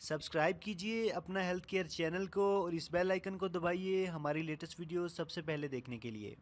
Subscribe कीजिए अपना health care channel को और इस बेल आइकन को दबाइए हमारी लेटेस्ट वीडियो सबसे पहले देखने के लिए।